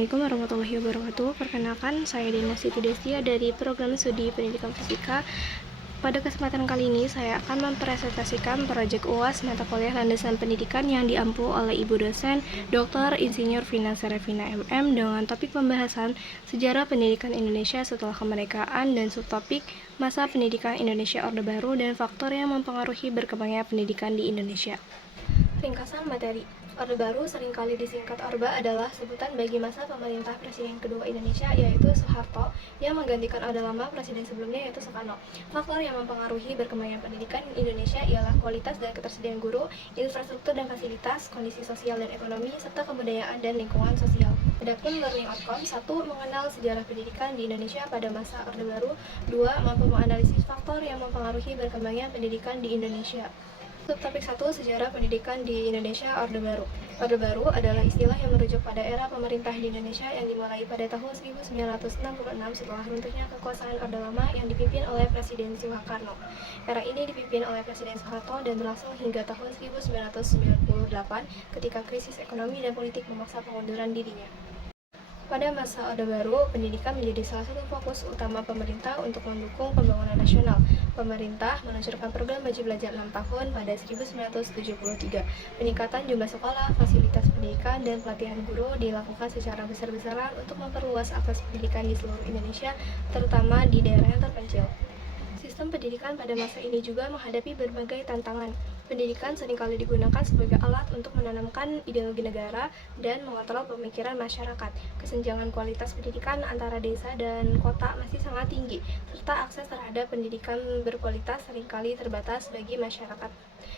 Assalamualaikum warahmatullahi wabarakatuh. Perkenalkan, saya Dina Siti Destia dari Program Studi Pendidikan Fisika. Pada kesempatan kali ini, saya akan mempresentasikan proyek UAS mata kuliah landasan pendidikan yang diampu oleh Ibu dosen Dr. Insinyur Vina Serevina MM dengan topik pembahasan sejarah pendidikan Indonesia setelah kemerdekaan dan subtopik masa pendidikan Indonesia Orde Baru dan faktor yang mempengaruhi berkembangnya pendidikan di Indonesia. Ringkasan materi. Orde Baru, seringkali disingkat Orba, adalah sebutan bagi masa pemerintah Presiden kedua Indonesia, yaitu Soeharto, yang menggantikan Orde Lama Presiden sebelumnya, yaitu Soekarno. Faktor yang mempengaruhi berkembangnya pendidikan Indonesia ialah kualitas dan ketersediaan guru, infrastruktur dan fasilitas, kondisi sosial dan ekonomi, serta kebudayaan dan lingkungan sosial. Adapun learning outcome, 1. Mengenal sejarah pendidikan di Indonesia pada masa Orde Baru. 2. Mampu menganalisis faktor yang mempengaruhi berkembangnya pendidikan di Indonesia. Subtopik 1. Sejarah pendidikan di Indonesia Orde Baru. Orde Baru adalah istilah yang merujuk pada era pemerintah di Indonesia yang dimulai pada tahun 1966 setelah runtuhnya kekuasaan Orde Lama yang dipimpin oleh Presiden Soekarno. Era ini dipimpin oleh Presiden Soeharto dan berlangsung hingga tahun 1998 ketika krisis ekonomi dan politik memaksa pengunduran dirinya. Pada masa Orde Baru, pendidikan menjadi salah satu fokus utama pemerintah untuk mendukung pembangunan nasional. Pemerintah meluncurkan program wajib belajar 6 tahun pada 1973. Peningkatan jumlah sekolah, fasilitas pendidikan, dan pelatihan guru dilakukan secara besar-besaran untuk memperluas akses pendidikan di seluruh Indonesia, terutama di daerah yang terpencil. Sistem pendidikan pada masa ini juga menghadapi berbagai tantangan. Pendidikan seringkali digunakan sebagai alat untuk menanamkan ideologi negara dan mengontrol pemikiran masyarakat. Kesenjangan kualitas pendidikan antara desa dan kota masih sangat tinggi, serta akses terhadap pendidikan berkualitas seringkali terbatas bagi masyarakat.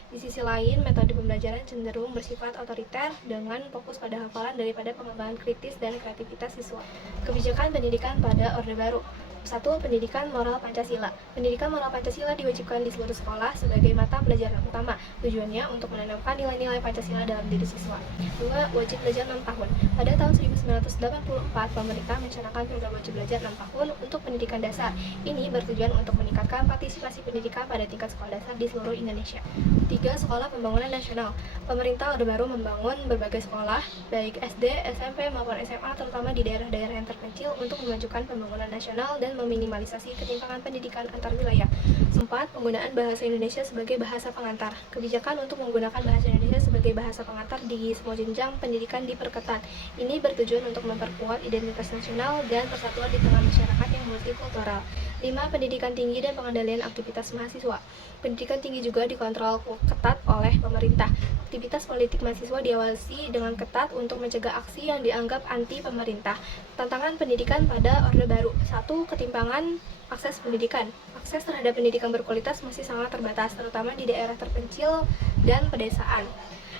Di sisi lain, metode pembelajaran cenderung bersifat otoriter dengan fokus pada hafalan daripada pengembangan kritis dan kreativitas siswa. Kebijakan pendidikan pada Orde Baru. 1. Pendidikan moral Pancasila. Pendidikan moral Pancasila diwajibkan di seluruh sekolah sebagai mata pelajaran utama. Tujuannya untuk menanamkan nilai-nilai Pancasila dalam diri siswa. 2. Wajib belajar 6 tahun. Pada tahun 1984, pemerintah mencanangkan program wajib belajar 6 tahun untuk pendidikan dasar. Ini bertujuan untuk meningkatkan partisipasi pendidikan pada tingkat sekolah dasar di seluruh Indonesia. 3. Sekolah Pembangunan Nasional. Pemerintah Orde Baru membangun berbagai sekolah, baik SD, SMP, maupun SMA, terutama di daerah-daerah yang terpencil untuk memajukan pembangunan nasional dan meminimalisasi ketimpangan pendidikan antar wilayah. 4. Penggunaan bahasa Indonesia sebagai bahasa pengantar. Kebijakan untuk menggunakan bahasa Indonesia sebagai bahasa pengantar di semua jenjang pendidikan diperketat. Ini bertujuan untuk memperkuat identitas nasional dan persatuan di tengah masyarakat yang multikultural. 5. Pendidikan tinggi dan pengendalian aktivitas mahasiswa. Pendidikan tinggi juga dikontrol ketat oleh pemerintah. Aktivitas politik mahasiswa diawasi dengan ketat untuk mencegah aksi yang dianggap anti pemerintah. Tantangan pendidikan pada Orde Baru. 1. Ketimpangan akses pendidikan. Akses terhadap pendidikan berkualitas masih sangat terbatas, terutama di daerah terpencil dan pedesaan.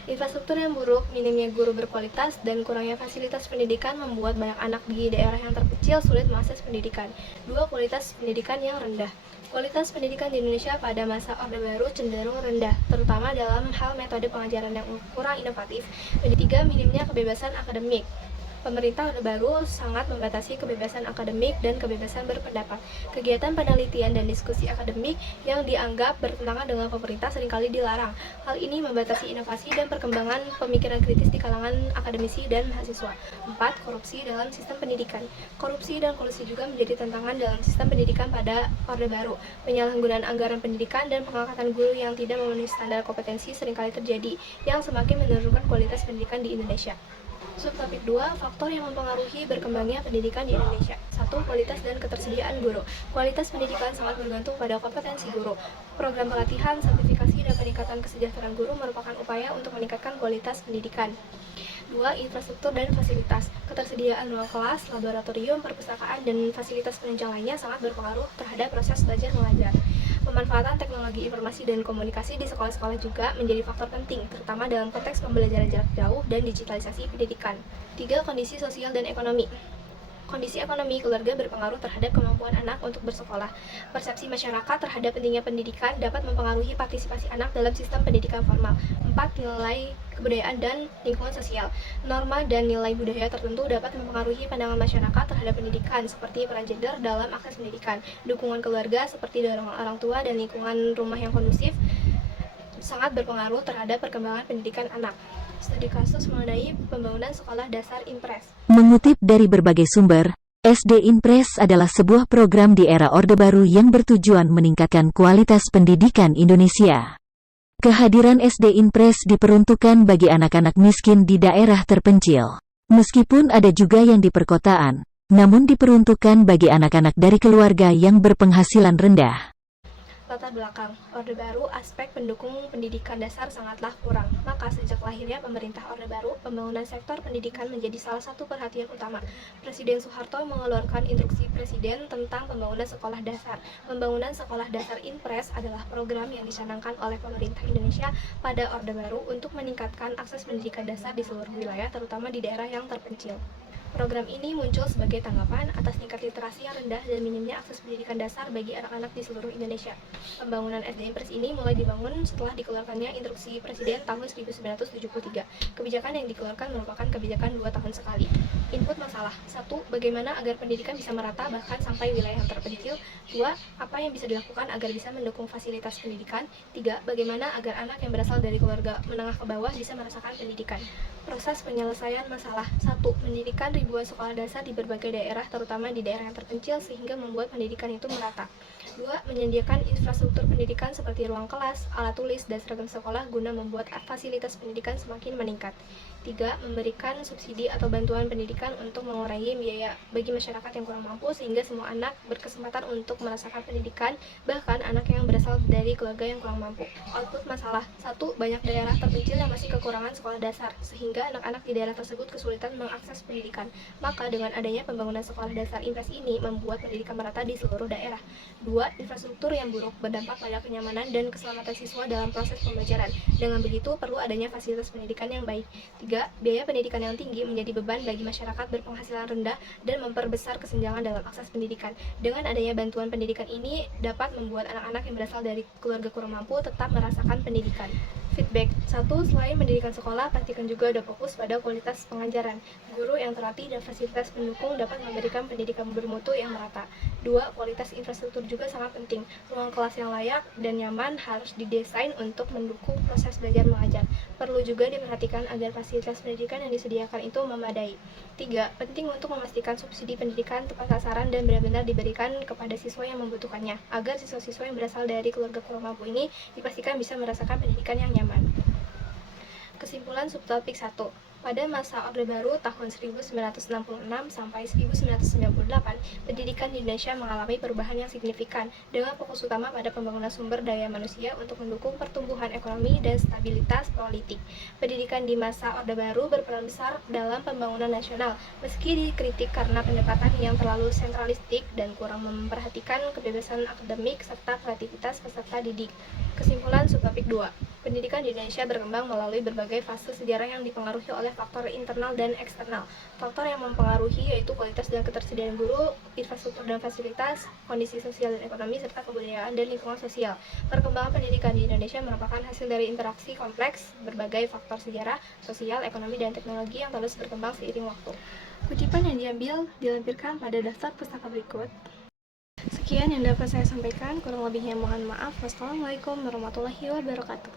Infrastruktur yang buruk, minimnya guru berkualitas, dan kurangnya fasilitas pendidikan membuat banyak anak di daerah yang terpencil sulit mengakses pendidikan. 2. Kualitas pendidikan yang rendah. Kualitas pendidikan di Indonesia pada masa Orde Baru cenderung rendah, terutama dalam hal metode pengajaran yang kurang inovatif. 3. Minimnya kebebasan akademik. Pemerintah Orde Baru sangat membatasi kebebasan akademik dan kebebasan berpendapat. Kegiatan penelitian dan diskusi akademik yang dianggap bertentangan dengan pemerintah seringkali dilarang. Hal ini membatasi inovasi dan perkembangan pemikiran kritis di kalangan akademisi dan mahasiswa. 4. Korupsi dalam sistem pendidikan. Korupsi dan kolusi juga menjadi tantangan dalam sistem pendidikan pada Orde Baru. Penyalahgunaan anggaran pendidikan dan pengangkatan guru yang tidak memenuhi standar kompetensi seringkali terjadi, yang semakin menurunkan kualitas pendidikan di Indonesia. Subtopik 2. Faktor yang mempengaruhi berkembangnya pendidikan di Indonesia. 1. Kualitas dan ketersediaan guru. Kualitas pendidikan sangat bergantung pada kompetensi guru. Program pelatihan, sertifikasi, dan peningkatan kesejahteraan guru merupakan upaya untuk meningkatkan kualitas pendidikan. 2. Infrastruktur dan fasilitas. Ketersediaan ruang kelas, laboratorium, perpustakaan, dan fasilitas penunjang lainnya sangat berpengaruh terhadap proses belajar mengajar. Pemanfaatan teknologi informasi dan komunikasi di sekolah-sekolah juga menjadi faktor penting, terutama dalam konteks pembelajaran jarak jauh dan digitalisasi pendidikan. 3. Kondisi sosial dan ekonomi. Kondisi ekonomi keluarga berpengaruh terhadap kemampuan anak untuk bersekolah. Persepsi masyarakat terhadap pentingnya pendidikan dapat mempengaruhi partisipasi anak dalam sistem pendidikan formal. 4. Nilai kebudayaan dan lingkungan sosial. Norma dan nilai budaya tertentu dapat mempengaruhi pandangan masyarakat terhadap pendidikan, seperti peran gender dalam akses pendidikan. Dukungan keluarga seperti dorongan orang tua dan lingkungan rumah yang kondusif sangat berpengaruh terhadap perkembangan pendidikan anak. Studi kasus mengenai pembangunan sekolah dasar Impres. Mengutip dari berbagai sumber, SD Impres adalah sebuah program di era Orde Baru yang bertujuan meningkatkan kualitas pendidikan Indonesia. Kehadiran SD Impres diperuntukkan bagi anak-anak miskin di daerah terpencil. Meskipun ada juga yang di perkotaan, namun diperuntukkan bagi anak-anak dari keluarga yang berpenghasilan rendah. Latar belakang, Orde Baru aspek pendukung pendidikan dasar sangatlah kurang. Maka sejak lahirnya pemerintah Orde Baru, pembangunan sektor pendidikan menjadi salah satu perhatian utama. Presiden Soeharto mengeluarkan instruksi Presiden tentang pembangunan sekolah dasar. Pembangunan sekolah dasar Impres adalah program yang dicanangkan oleh pemerintah Indonesia pada Orde Baru untuk meningkatkan akses pendidikan dasar di seluruh wilayah, terutama di daerah yang terpencil. Program ini muncul sebagai tanggapan atas tingkat literasi yang rendah dan minimnya akses pendidikan dasar bagi anak-anak di seluruh Indonesia. Pembangunan SD Impres ini mulai dibangun setelah dikeluarkannya instruksi Presiden tahun 1973. Kebijakan yang dikeluarkan merupakan kebijakan 2 tahun sekali. Input masalah: 1. Bagaimana agar pendidikan bisa merata bahkan sampai wilayah yang terpencil? 2. Apa yang bisa dilakukan agar bisa mendukung fasilitas pendidikan? 3. Bagaimana agar anak yang berasal dari keluarga menengah ke bawah bisa merasakan pendidikan? Proses penyelesaian masalah: 1. Mendirikan ribuan sekolah dasar di berbagai daerah, terutama di daerah yang terpencil, sehingga membuat pendidikan itu merata. 2. Menyediakan infrastruktur pendidikan seperti ruang kelas, alat tulis, dan seragam sekolah guna membuat fasilitas pendidikan semakin meningkat. 3. Memberikan subsidi atau bantuan pendidikan untuk mengurangi biaya bagi masyarakat yang kurang mampu sehingga semua anak berkesempatan untuk merasakan pendidikan, bahkan anak yang berasal dari keluarga yang kurang mampu. Output masalah: 1. Banyak daerah terpencil yang masih kekurangan sekolah dasar, sehingga anak-anak di daerah tersebut kesulitan mengakses pendidikan. Maka dengan adanya pembangunan sekolah dasar Impres ini membuat pendidikan merata di seluruh daerah. 2. Infrastruktur yang buruk berdampak pada kenyamanan dan keselamatan siswa dalam proses pembelajaran. Dengan begitu, perlu adanya fasilitas pendidikan yang baik. 3. Biaya pendidikan yang tinggi menjadi beban bagi masyarakat berpenghasilan rendah dan memperbesar kesenjangan dalam akses pendidikan. Dengan adanya bantuan pendidikan ini dapat membuat anak-anak yang berasal dari keluarga kurang mampu tetap merasakan pendidikan. Feedback: 1. Selain pendidikan sekolah, pastikan juga ada fokus pada kualitas pengajaran. Guru yang terlatih dan fasilitas pendukung dapat memberikan pendidikan bermutu yang merata. 2. Kualitas infrastruktur juga sangat penting. Ruang kelas yang layak dan nyaman harus didesain untuk mendukung proses belajar mengajar. Perlu juga diperhatikan agar fasilitas pendidikan yang disediakan itu memadai. 3. Penting untuk memastikan subsidi pendidikan tepat sasaran dan benar-benar diberikan kepada siswa yang membutuhkannya, agar siswa-siswa yang berasal dari keluarga kurang mampu ini dipastikan bisa merasakan pendidikan yang nyaman. Kesimpulan subtopik 1. Pada masa Orde Baru tahun 1966 sampai 1998, pendidikan di Indonesia mengalami perubahan yang signifikan dengan fokus utama pada pembangunan sumber daya manusia untuk mendukung pertumbuhan ekonomi dan stabilitas politik. Pendidikan di masa Orde Baru berperan besar dalam pembangunan nasional, meski dikritik karena pendekatan yang terlalu sentralistik dan kurang memperhatikan kebebasan akademik serta kreativitas peserta didik. Kesimpulan subtopik 2. Pendidikan di Indonesia berkembang melalui berbagai fase sejarah yang dipengaruhi oleh faktor internal dan eksternal. Faktor yang mempengaruhi yaitu kualitas dan ketersediaan guru, infrastruktur dan fasilitas, kondisi sosial dan ekonomi, serta kebudayaan dan lingkungan sosial. Perkembangan pendidikan di Indonesia merupakan hasil dari interaksi kompleks berbagai faktor sejarah, sosial, ekonomi, dan teknologi yang terus berkembang seiring waktu. Kutipan yang diambil dilampirkan pada daftar pustaka berikut. Sekian yang dapat saya sampaikan, kurang lebihnya mohon maaf. Wassalamualaikum warahmatullahi wabarakatuh.